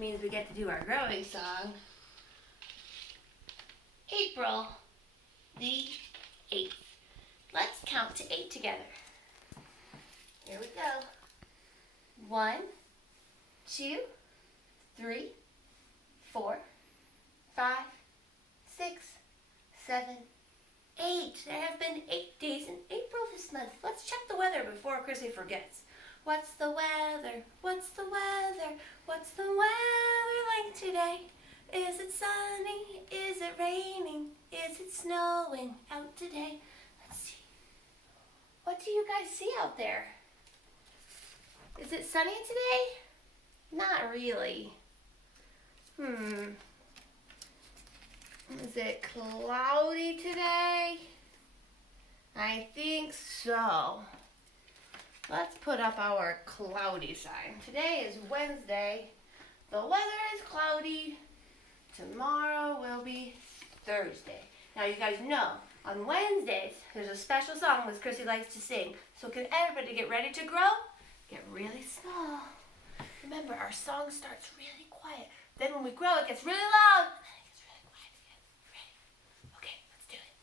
means we get to do our growing song. April the 8th. Let's count to 8 together. Here we go. 1, 2, 3, 4, 5, 6, 7, 8. There have been 8 days in April this month. Let's check the weather before Chrissy forgets. What's the weather? What's the weather? What's the weather like today? Is it sunny? Is it raining? Is it snowing out today? Let's see. What do you guys see out there? Is it sunny today? Not really. Is it cloudy today? I think so. Let's put up our cloudy sign. Today is Wednesday. The weather is cloudy. Tomorrow will be Thursday. Now you guys know, on Wednesdays, there's a special song that Chrissy likes to sing. So can everybody get ready to grow? Get really small. Remember, our song starts really quiet. Then when we grow, it gets really loud. And then it gets really quiet again. Ready? Okay, let's do it.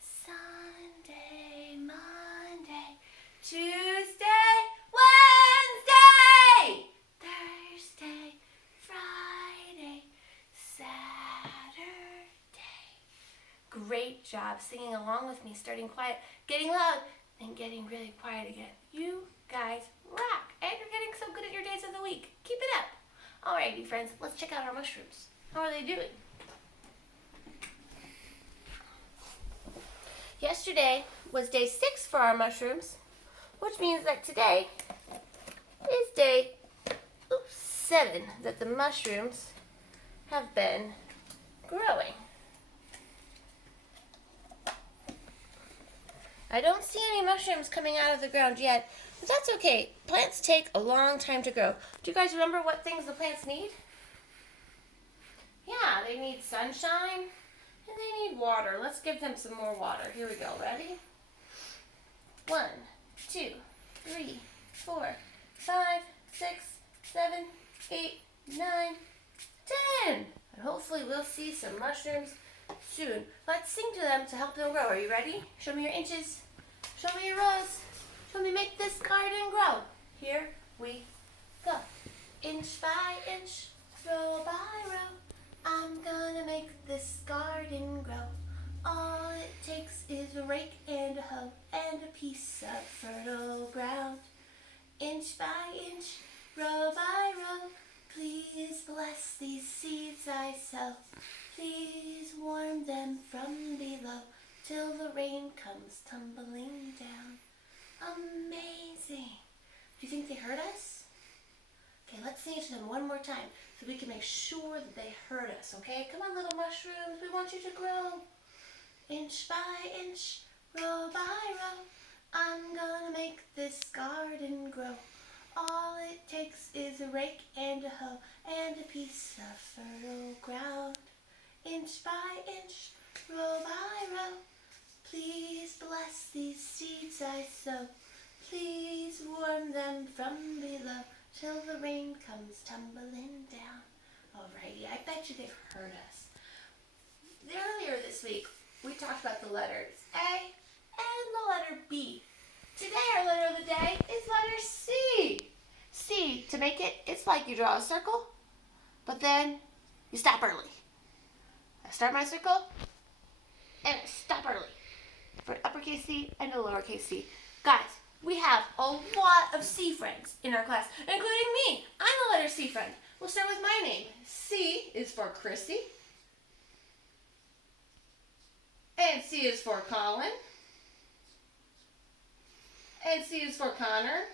Sunday, Monday, Tuesday, Wednesday, Thursday, Friday, Saturday. Great job singing along with me, starting quiet, getting loud, then getting really quiet again. You guys rock, and you're getting so good at your days of the week. Keep it up. Alrighty, friends, let's check out our mushrooms. How are they doing? Yesterday was day 6 for our mushrooms, which means that today is day 7 that the mushrooms have been growing. I don't see any mushrooms coming out of the ground yet, but that's okay. Plants take a long time to grow. Do you guys remember what things the plants need? Yeah, they need sunshine and they need water. Let's give them some more water. Here we go. Ready? 1, 2, 3, 4, 5, 6, 7, 8, 9, 10. And hopefully we'll see some mushrooms soon. Let's sing to them to help them grow. Are you ready? Show me your inches. Show me your rows. Show me make this garden grow. Here we go. Inch by inch, row by row, I'm gonna make this garden grow. All it takes is a rake and a hoe and a piece of fertile ground. Inch by inch, row by row, please bless these seeds I sow. Please warm them from below till the rain comes tumbling down. Amazing. Do you think they heard us? Okay, let's sing it to them one more time so we can make sure that they heard us, okay? Come on, little mushrooms, we want you to grow. Inch by inch, row by row, I'm gonna make this garden grow. All it takes is a rake and a hoe and a piece of fertile ground. Inch by inch, row by row, please bless these seeds I sow. Please warm them from below till the rain comes tumbling down. Alrighty, I bet you they've heard us. Earlier this week, we talked about the letters A and the letter B. Today, our letter of the day is letter C. C, to make it, it's like you draw a circle, but then you stop early. I start my circle, and I stop early. For uppercase C and a lowercase c. Guys, we have a lot of C friends in our class, including me. I'm a letter C friend. We'll start with my name. C is for Chrissy. And C is for Colin. And C is for Connor.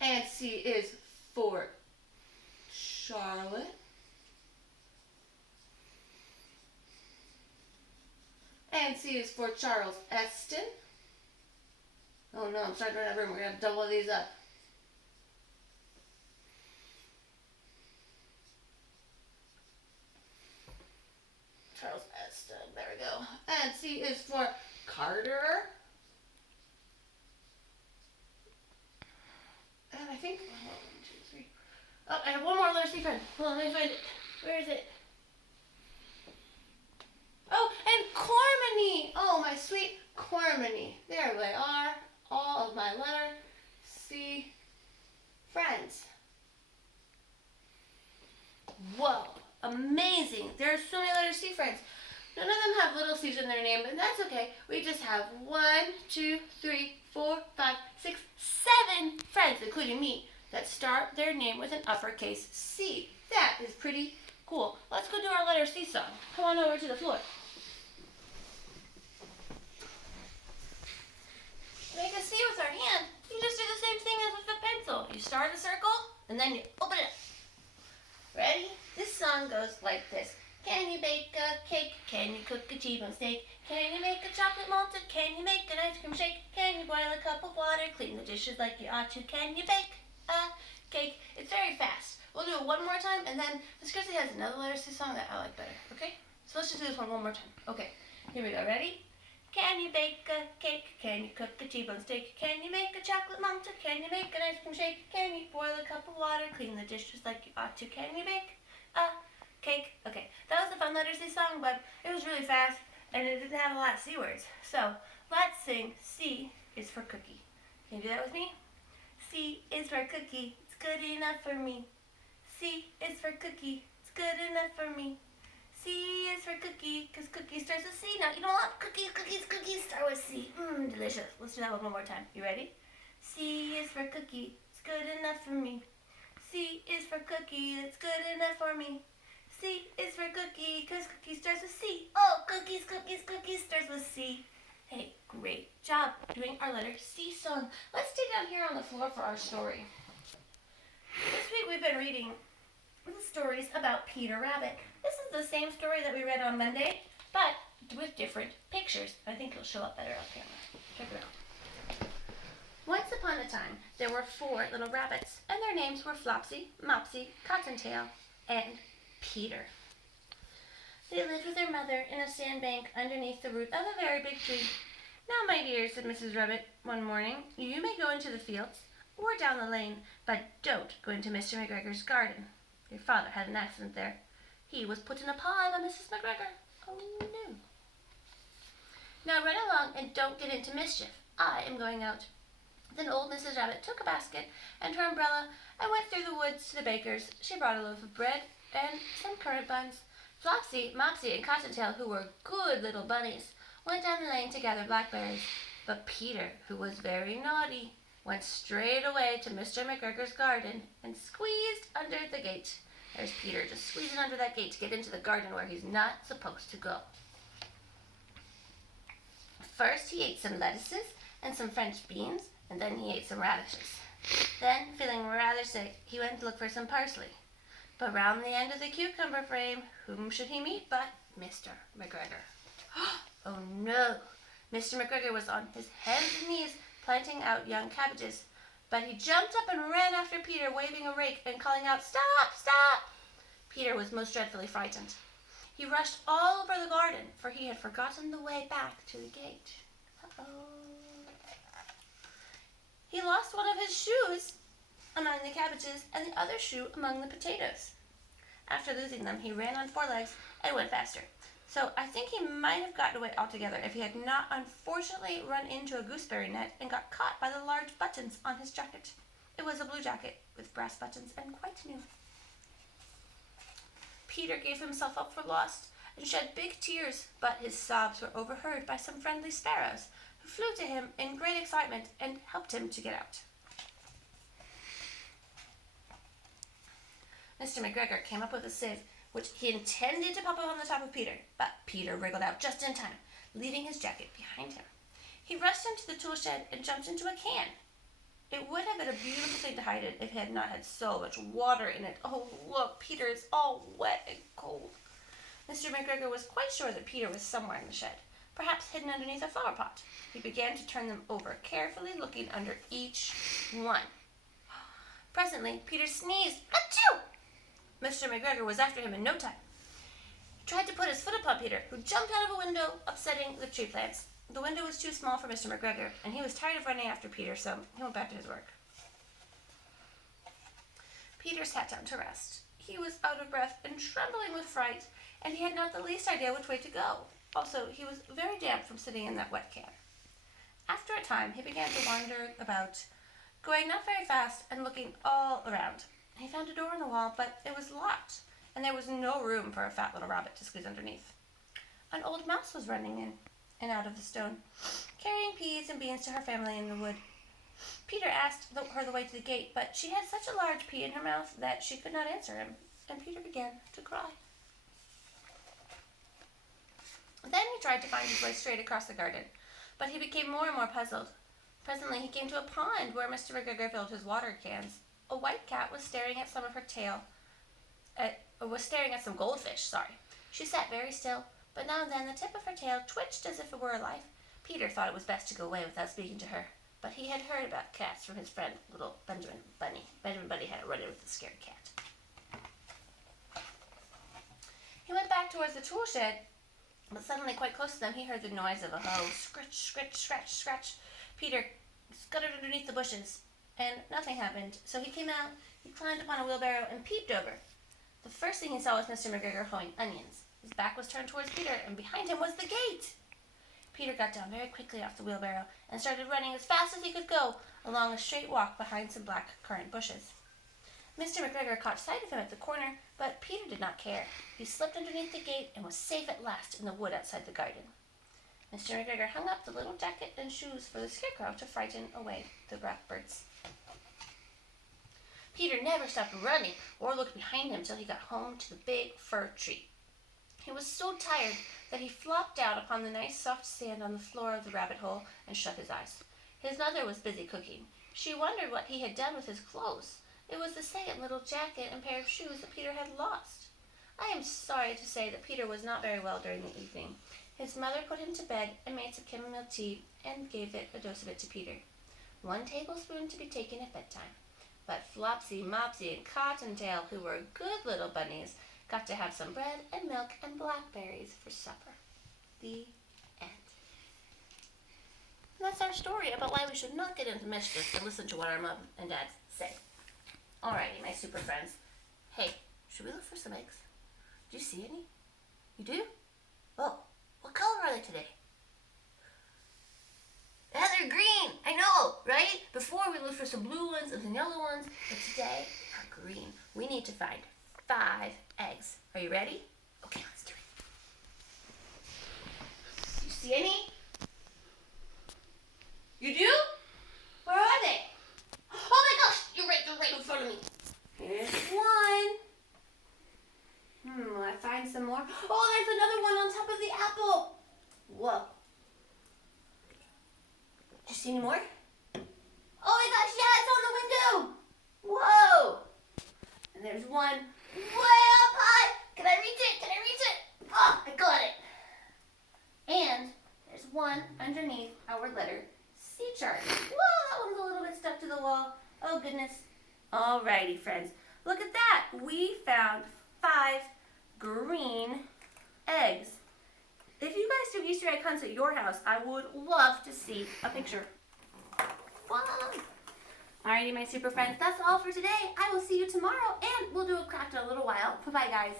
And C is for Charlotte. And C is for Charles Eston. Oh no, I'm starting to run out of room. We're going to double these up. Charles Eston, there we go. And C is for Carter. And I think, 1, 2, 3, Oh, I have one more letter C friend. Hold on, let me find it. Where is it? Oh, and Cormany. Oh, my sweet Cormany. There they are. All of my letter C friends. Whoa, amazing. There are so many letter C friends. None of them have little C's in their name, but that's okay. We just have 1, 2, 3, 4, 5, 6, 7 friends, including me, that start their name with an uppercase C. That is pretty cool. Let's go do our letter C song. Come on over to the floor. Make a C with our hand. You just do the same thing as with the pencil. You start a circle, and then you open it up. Ready? This song goes like this. Can you bake a cake? Can you cook a T-bone steak? Can you make a chocolate malted? Can you make an ice cream shake? Can you boil a cup of water? Clean the dishes like you ought to? Can you bake a cake? It's very fast. We'll do it one more time, and then Miss Chrissy has another letter C song that I like better, okay? So let's just do this one more time. Okay, here we go. Ready? Can you bake a cake? Can you cook a T-bone steak? Can you make a chocolate malted? Can you make an ice cream shake? Can you boil a cup of water? Clean the dishes like you ought to? Can you bake a cake? Okay, that was the fun letter C song, but it was really fast and it didn't have a lot of C words. So let's sing C is for cookie. Can you do that with me? C is for cookie, it's good enough for me. C is for cookie, it's good enough for me. C is for cookie, because cookie starts with C. Now, you know what? Cookies start with C. Delicious. Let's do that one more time. You ready? C is for cookie, it's good enough for me. C is for cookie, it's good enough for me. C is for cookie, because cookie starts with C. Oh, cookies starts with C. Hey, great job doing our letter C song. Let's stay down here on the floor for our story. This week we've been reading the stories about Peter Rabbit. This is the same story that we read on Monday, but with different pictures. I think it'll show up better on camera. Check it out. Once upon a time, there were 4 little rabbits, and their names were Flopsy, Mopsy, Cottontail, and Peter. They lived with their mother in a sandbank underneath the root of a very big tree. Now, my dear, said Mrs. Rabbit one morning, you may go into the fields or down the lane, but don't go into Mr. McGregor's garden. Your father had an accident there. He was put in a pie by Mrs. McGregor. Oh, no. Now run along and don't get into mischief. I am going out. Then old Mrs. Rabbit took a basket and her umbrella and went through the woods to the baker's. She brought a loaf of bread and some currant buns. Flopsy, Mopsy, and Cottontail, who were good little bunnies, went down the lane to gather blackberries. But Peter, who was very naughty, went straight away to Mr. McGregor's garden and squeezed under the gate. There's Peter just squeezing under that gate to get into the garden where he's not supposed to go. First, he ate some lettuces and some French beans, and then he ate some radishes. Then, feeling rather sick, he went to look for some parsley. But round the end of the cucumber frame, whom should he meet but Mr. McGregor? Oh no! Mr. McGregor was on his hands and knees planting out young cabbages. But he jumped up and ran after Peter, waving a rake and calling out, "Stop! Stop!" Peter was most dreadfully frightened. He rushed all over the garden, for he had forgotten the way back to the gate. Uh-oh. He lost one of his shoes among the cabbages and the other shoe among the potatoes. After losing them, he ran on 4 legs and went faster. So I think he might have gotten away altogether if he had not unfortunately run into a gooseberry net and got caught by the large buttons on his jacket. It was a blue jacket with brass buttons and quite new. Peter gave himself up for lost and shed big tears, but his sobs were overheard by some friendly sparrows who flew to him in great excitement and helped him to get out. Mr. McGregor came up with a sieve, which he intended to pop up on the top of Peter, but Peter wriggled out just in time, leaving his jacket behind him. He rushed into the tool shed and jumped into a can. It would have been a beautiful thing to hide it if it had not had so much water in it. Oh, look, Peter is all wet and cold. Mr. McGregor was quite sure that Peter was somewhere in the shed, perhaps hidden underneath a flower pot. He began to turn them over, carefully looking under each one. Presently, Peter sneezed. Achoo! Mr. McGregor was after him in no time. He tried to put his foot upon Peter, who jumped out of a window, upsetting the tree plants. The window was too small for Mr. McGregor, and he was tired of running after Peter, so he went back to his work. Peter sat down to rest. He was out of breath and trembling with fright, and he had not the least idea which way to go. Also, he was very damp from sitting in that wet can. After a time, he began to wander about, going not very fast and looking all around. He found a door in the wall, but it was locked, and there was no room for a fat little rabbit to squeeze underneath. An old mouse was running in and out of the stone, carrying peas and beans to her family in the wood. Peter asked her the way to the gate, but she had such a large pea in her mouth that she could not answer him, and Peter began to cry. Then he tried to find his way straight across the garden, but he became more and more puzzled. Presently he came to a pond where Mr. McGregor filled his water cans. A white cat was staring at some goldfish. She sat very still, but now and then the tip of her tail twitched as if it were alive. Peter thought it was best to go away without speaking to her, but he had heard about cats from his friend, little Benjamin Bunny. Benjamin Bunny had a run-in with a scared cat. He went back towards the tool shed, but suddenly, quite close to them, he heard the noise of a hoe. Scratch, scratch, scratch, scratch. Peter scuttered underneath the bushes, and nothing happened. So he came out, he climbed upon a wheelbarrow, and peeped over. The first thing he saw was Mr. McGregor hoeing onions. His back was turned towards Peter, and behind him was the gate. Peter got down very quickly off the wheelbarrow and started running as fast as he could go along a straight walk behind some black currant bushes. Mr. McGregor caught sight of him at the corner, but Peter did not care. He slipped underneath the gate and was safe at last in the wood outside the garden. Mr. McGregor hung up the little jacket and shoes for the scarecrow to frighten away the blackbirds. Peter never stopped running or looked behind him till he got home to the big fir tree. He was so tired that he flopped down upon the nice soft sand on the floor of the rabbit hole and shut his eyes. His mother was busy cooking. She wondered what he had done with his clothes. It was the same little jacket and pair of shoes that Peter had lost. I am sorry to say that Peter was not very well during the evening. His mother put him to bed and made some chamomile tea and gave a dose of it to Peter. 1 tablespoon to be taken at bedtime. But Flopsy, Mopsy, and Cottontail, who were good little bunnies, got to have some bread and milk and blackberries for supper. The end. And that's our story about why we should not get into mischief and listen to what our mom and dad say. Alrighty, my super friends. Hey, should we look for some eggs? Do you see any? You do? Oh, what color are they today? Yeah, they're green. I know, right? Before we looked for some blue ones and some yellow ones, but today are green. We need to find 5 eggs. Are you ready? Okay, let's do it. Do you see any? You do? Where are they? Oh my gosh, they're right in front of me. Here's one. Will I find some more? Oh, there's another one on top of the apple. Whoa. Did you see any more? Oh my gosh, yeah, it's on the window. Whoa. And there's one way up high. Can I reach it? Can I reach it? Oh, I got it. And there's one underneath our letter C chart. Whoa, that one's a little bit stuck to the wall. Oh, goodness. Alrighty, friends. Look at that. We found 5 green eggs. If you guys do Easter egg hunts at your house, I would love to see a picture. Fun. Alrighty, my super friends. That's all for today. I will see you tomorrow, and we'll do a craft in a little while. Bye-bye, guys.